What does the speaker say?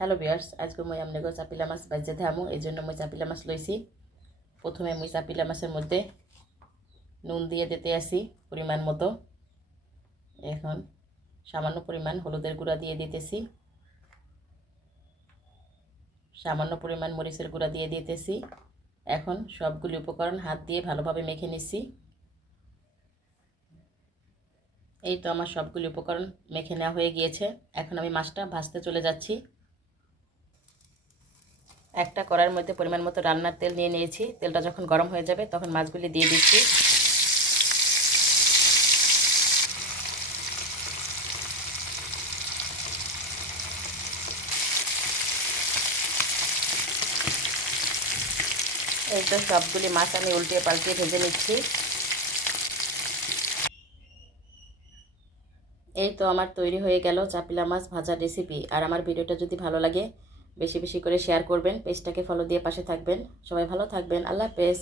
Hello viewers, আজকে মই আমনেগো চাপিলা মাছ ভাজতে থামু। এই জন্য মই চাপিলা মাছ লইছি। প্রথমে মই চাপিলা মাছের মধ্যে নুন দিয়ে দিতে আসি পরিমাণ মতো। এখন সামান্য পরিমাণ হলুদের গুঁড়া দিয়ে দিতেছি, সামান্য পরিমাণ মরিচের গুঁড়া দিয়ে দিতেছি। এখন সবগুলি উপকরণ হাত দিয়ে ভালোভাবে মেখে নিচ্ছি। এই তো আমার সবগুলি উপকরণ মেখে নেওয়া হয়ে গিয়েছে। এখন আমি মাছটা ভাজতে চলে যাচ্ছি। একটা কড়াইয়ের মধ্যে পরিমাণ মতো রান্নার তেল নিয়ে নিয়েছি। তেলটা যখন গরম হয়ে যাবে তখন মাছগুলি দিয়ে দিচ্ছি। এই তো সবগুলি মাছ আমি উল্টিয়ে পাল্টিয়ে ভেজে নিচ্ছি। এই তো আমার তৈরি হয়ে গেল চাপিলা মাছ ভাজার রেসিপি। আর আমার ভিডিওটা যদি ভালো লাগে বেশি বেশি করে শেয়ার করবেন, পেজটাকে ফলো দিয়ে পাশে থাকবেন। সবাই ভালো থাকবেন। আল্লাহ হাফেজ।